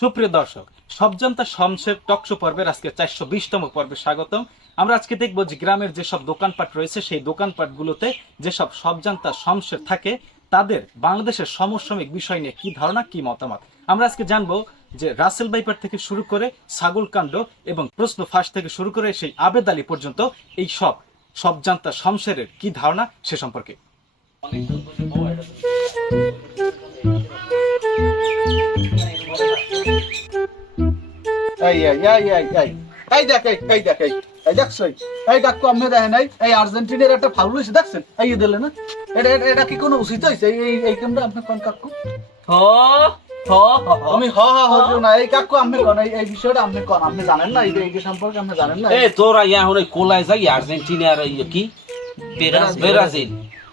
সুপ্রিয় দর্শক, সবজান্তা শমশের টকশো পর্বের আজকে চারশো বিশতম পর্বে স্বাগতম। আমরা আজকে দেখব যে গ্রামের যেসব দোকানপাট রয়েছে, সেই দোকানপাটগুলোতে যেসব সবজান্তা শমশের থাকে, তাদের বাংলাদেশের সমসাময়িক বিষয় নিয়ে কি ধারণা, কি মতামত? আমরা আজকে জানব যে রাসেল বাইপার থেকে শুরু করে ছাগল কাণ্ড এবং প্রশ্ন ফাঁস থেকে শুরু করে সেই আবেদ আলী পর্যন্ত এই সব সবজান্তা শমশেরের কি ধারণা সে সম্পর্কে। এই এই এই এই এই এই দেখ এই এই দেখ এই এই দেখছ এই? এই কাকু আপনি দেখেন এই এই আর্জেন্টিনার একটা ফাউল হয়েছে দেখছেন? এই দিলে না এটা এটা- কি কোনো উচিত হয়েছে এই এই কেমটা আপনি কোন কাকু? হ হ আমি হ হ হইল না এই কাকু আপনি কোন এই বিষয়টা আপনি কোন আপনি জানেন না? এই সম্পর্কে আপনি জানেন না? এ তোরা ইয়া হলে কোলায় যাই আর্জেন্টিনা কি? ব্রাজিল।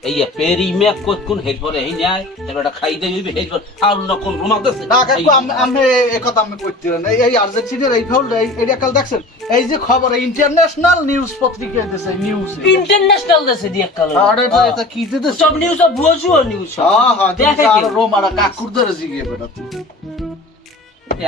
এই পেরি মে কত কোন হেড পরে এই নাই? এবারটা খাই দেই হেড পরে আর না কোন রুমা দেছে? না কাকু আমি আমি এই কথা আমি কইতে না। এই আর্জেন্টিনার এই ফাউল এই এটা কাল দেখছেন? এই যে খবর ইন্টারন্যাশনাল নিউজ পত্রিকায় দিছে নিউজ ইন্টারন্যাশনাল দেশে দিয়ে কালো। আর এটা এটা কি দিতে সব নিউজ সব নিউজ হ্যাঁ হ্যাঁ দেখে দেখে আর রোমারা কাকুর ধরে জিগে বেটা তুই এ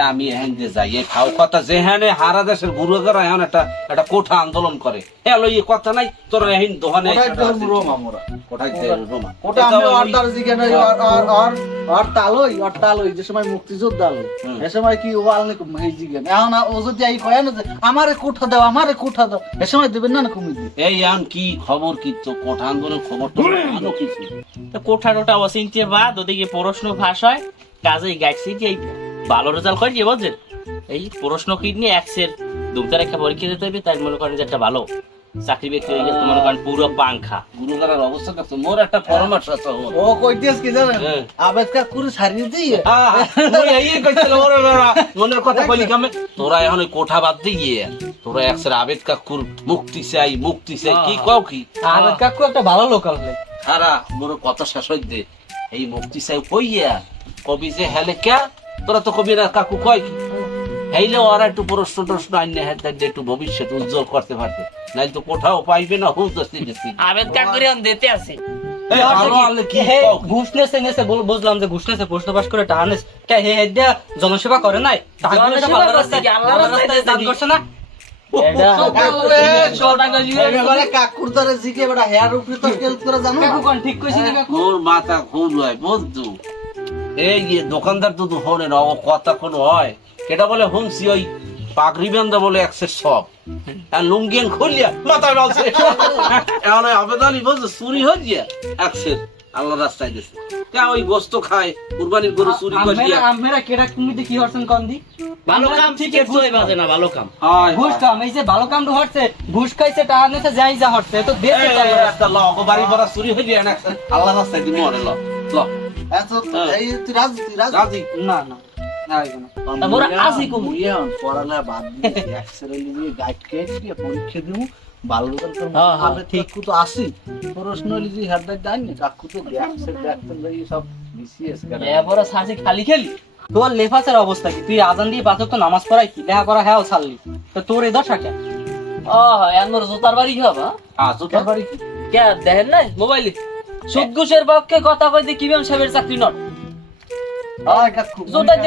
আমি এহেন যে যাই এই খাও। কথা যেহানে হারা দেশের গুরুগারা এখন একটা একটা কোঠা আন্দোলন করে। হ্যালো এই কথা নাই তোরা এহিন দোহানে ওটাই তো রোমা মোরা। কোঠাই দে রোমা। ওটা আমি অর্ডার জিগে আর আর আর আর তালই আর তালই যে সময় মুক্তিযোদ্ধা আলো এ সময় কি ও আলনে এই জিগে এখন ও যদি এই কয় না যে আমারে কোঠা দাও আমারে কোঠা দাও এ সময় দেবেন না এই এখন কি খবর কি তো? কোঠা আন্দোলন খবর তো আনো কিছু। তো কোঠা টোটা অচিন্তির বাদ ওদিকে প্রশ্ন ফাঁস হয় কাজেই গাইছি যে ভালো রেজাল্ট করে যে বুঝছেন এই প্রশ্ন কিডনি এক্সের দুমতার একটা পরীক্ষা দিতে হবে তাই মনে করেন যে একটা ভালো চাকরি ব্যক্তি হয়ে গেছে মনে করেন পুরো পাংখা। গুরুগারার অবস্থা দেখছ মোর একটা পরামর্শ আছে ওর। ও কইতেছ কি জানেন? হ্যাঁ। আবেদকা করে সারিয়ে দিয়ে। আহ, ওই এই কইছিল ওরে বাবা, মনের কথা কইলি কামে তোরা এখন ওই কোঠা বাদ দিয়ে তোরা একসের আবেদ কাকুর মুক্তি চাই মুক্তি চাই কি কও কি? আর কাকু একটা ভালো লোকাল সারা মোর কথা শেষ হই দে এই মুক্তি চাই কইয়া কবি যে হেলে কে তোরা তো কবি না কাকু কয় কি? হেইলে ওরা একটু প্রশ্ন টশ্ন আইনে হেতে একটু ভবিষ্যৎ উজ্জ্বল করতে পারবে। নাই তো কোথাও পাইবে না হুজ দস্তি দস্তি। আবেদ কাকুরি অন দিতে আছে। আনলে বুঝলাম যে ঘুষ নেছে প্রশ্ন পাস করে টাকা নেছে। কে হে হে দিয়া জনসেবা করে নাই? করছে না? কাকুর ধরে জিগে বেটা হেয়ার উপরে তো করে জানো? ঠিক কইছি না কাকু? মাথা খুব হয় এই যে দোকানদার তো হনে না ও কথা কোন হয়। এটা বলে হুমসি ওই পাগড়ি বেন্দা বলে একসের সব। আর লুঙ্গিয়ান খুলিয়া মাথায় বলছে। এখন ওই আবেদনই বলছে চুরি হয়ে গিয়া একসের আল্লাহ রাস্তায় গেছে কে ওই গোস্ত খায় কুরবানির গরু চুরি আমেরা করিয়া। আমেরা কেডা কুমিতে কি হরছেন কোন দি? ভালো কাম ঠিক আছে বাজে না ভালো কাম। হয় ঘুষ কাম এই যে ভালো কাম হচ্ছে ঘুষ খাইছে টাকা নেছে যাই যা হচ্ছে তো দেশে ল বাড়ি ভরা চুরি হয়ে গিয়া একসের আল্লাহ রাস্তায় দিন মরে ল। ল। রাজ না না পরীক্ষা ভালো হ্যাঁ, হ্যাঁ, আবে কাকু তো আসি। প্রশ্ন লিজি হেড দাই কাকু তো এক্সরে দেখতেন ভাই সব বিসিএস এবারে সাজি খালি খেলি। তোর লেফাসের অবস্থা কি? তুই আজান দিয়ে পাথর তো নামাজ পড়াই কি? লেখা করা হ্যাঁ ছাড়লি। তো তোর এ দশা কে? ও এমন জোতার বাড়ি খাবা আজও তোর বাড়ি কি? কে দেখেন না মোবাইলে? সুদ ঘুষের পক্ষে কথা কইতে কি বেম সাহেবের চাকরি নট হ্যাঁ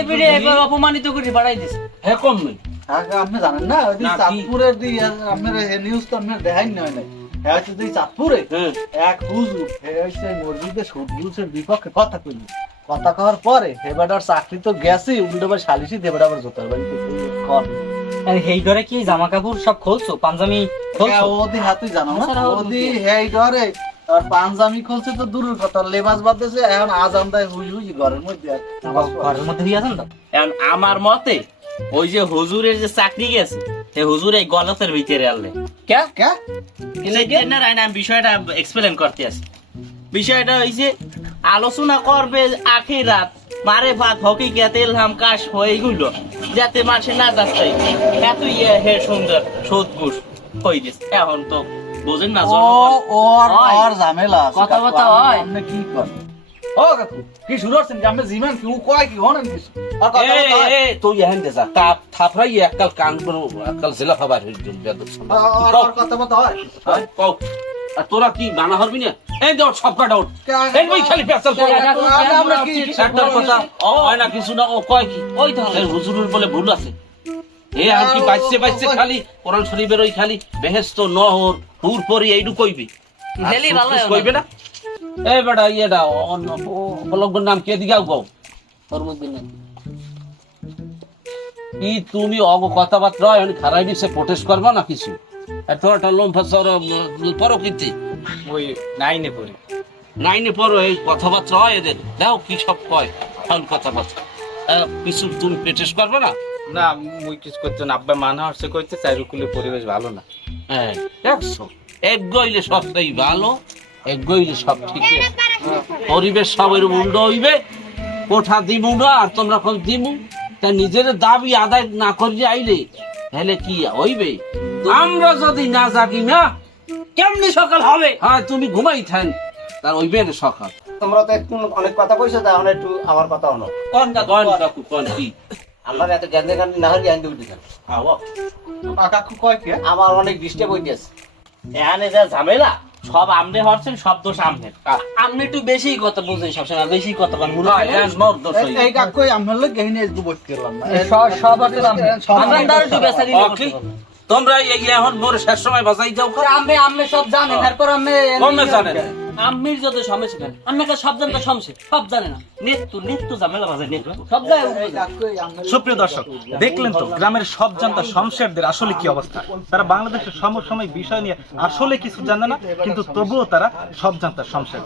দিয়ে একবার অপমানিত করে বাড়াই দিছে। হ্যাঁ কম নেই। আগে আপনি জানেন না ওই? চাঁদপুরের দি আপনার নিউজ তো আপনার দেখাই নয় নাই। হ্যাঁ হচ্ছে যে চাঁদপুরে হ্যাঁ। এক হুজুর মসজিদে সুদ বিপক্ষে কথা কইলি। কথা কওয়ার পরে হেবাডার চাকরি তো গেছে উল্টো বা সালিশি দেবাডা আবার জোতার বাড়ি কর। আর ঘরে কি জামা কাপড় সব খুলছো? পাঞ্জামি খুলছো? ওদি হাতে জানো না ওদি হেই ডরে। আর পাঞ্জামি খুলছে তো দূরের কথা লেবাস বাদতেছে এখন আজান দেয় হুই হুই ঘরের মধ্যে। ঘরের মধ্যে দিয়ে আছেন তো এখন আমার মতে ওই যে হুজুরের যে চাকরি গেছে সে হুজুর এই গলতের ভিতরে আনলে। কে? কে? আমি বিষয়টা এক্সপ্লেন করতে আসি। বিষয়টা হইছে আলোচনা করবে আখের রাত মারে ভাত হকি কে তেল হাম কাশ হয়ে গেল যাতে মানুষের না যাচ্ছে এত ইয়ে হে সুন্দর সোদ হয়ে গেছে এখন তো বোঝেন না ওর ওর ঝামেলা কথা আপনি- হয়। আপনি কি কর ও কাকু কি শুরু করছেন কি আপনি জিমান কি ও কয় কি হনেন কিছু? আর কথা এ, বার্তা? এ, তুই এহেন দে তাপ থাপড়াই এককাল কান এককাল জেলা খাবার যাবে বেদব আর- আর- কও, আর কথা বার্তা হয়? কও, কও। আর তোরা কি গানা হরবি না? এই দেওয়ার সব ওঠ এই ওই খালি পেঁচাল করে। আমরা কি একটার কথা ও হয় না কিছু না ও কয় কি? ওই হুজুরের বলে ভুল আছে। এ আর কি বাইছে বাইছে খালি কোরআন শরীফের ওই খালি বেহেস্ত নহর হুর পরি এইটু কইবি। হেলি ভালো। কইবে না? এই বেটা ইয়েটা অন্য বলগের নাম কে দিগাও কও। ফরমুদ্দিন কি তুমি অগ কথাবার্তা হয় খারাই দিছে প্রোটেস্ট করবা না কিছু? এত একটা লম্ফা সর পরো কিনতে ওই নাইনে পড়ি। নাইনে পরো এই কথাবার্তা হয় এদের। দাও কি সব কয় ফাউল কথাবার্তা কিছু তুমি প্রোটেস্ট করবে না? না মুই কিছু করতে না। আব্বা মানা হচ্ছে কইতে চাইরুকুলের পরিবেশ ভালো না। হ্যাঁ দেখছ? এক গইলে সবটাই ভালো এক গইলে সব ঠিক পরিবেশ সবের উল্টো হইবে কোঠা দিমু না আর তোমরা কোন দিমু। তা নিজের দাবি আদায় না করিয়ে আইলে তাহলে কি হইবে? আমরা যদি না জাগি না কেমনি সকাল হবে? হ্যাঁ তুমি ঘুমাই থান তার হইবে না সকাল। তোমরা তো একটু অনেক কথা কইছো তা এখন একটু আমার কথা হলো কোন কাকু কন কন কি আমার এত জ্ঞানের না হলে কাকু কয় কি? আমার অনেক ডিস্টার্ব হইতেছে এখানে যা ঝামেলা সব আমনে হরছেন সব দোষ আমনের। আপনি একটু বেশি কথা বুঝেন সবসময় বেশি কথা বলেন দোষ এই- কাকু লোক গহিনী একটু করলাম সব একটু বেচারি ও, তোমরা এই এখন মোর শেষ সময় বাজাই যাও। কা? আমি আমি সব জানেন তারপর আমি কমে জানেন। যত সব জানে না। ঝামেলা বাজে সব আমার সুপ্রিয় দর্শক, দেখলেন তো, গ্রামের সব জানতা শমশেরদের আসলে কি অবস্থা? তারা বাংলাদেশের সমসাময়িক বিষয় নিয়ে আসলে কিছু জানে না, কিন্তু তবুও তারা সব জানতা শমশের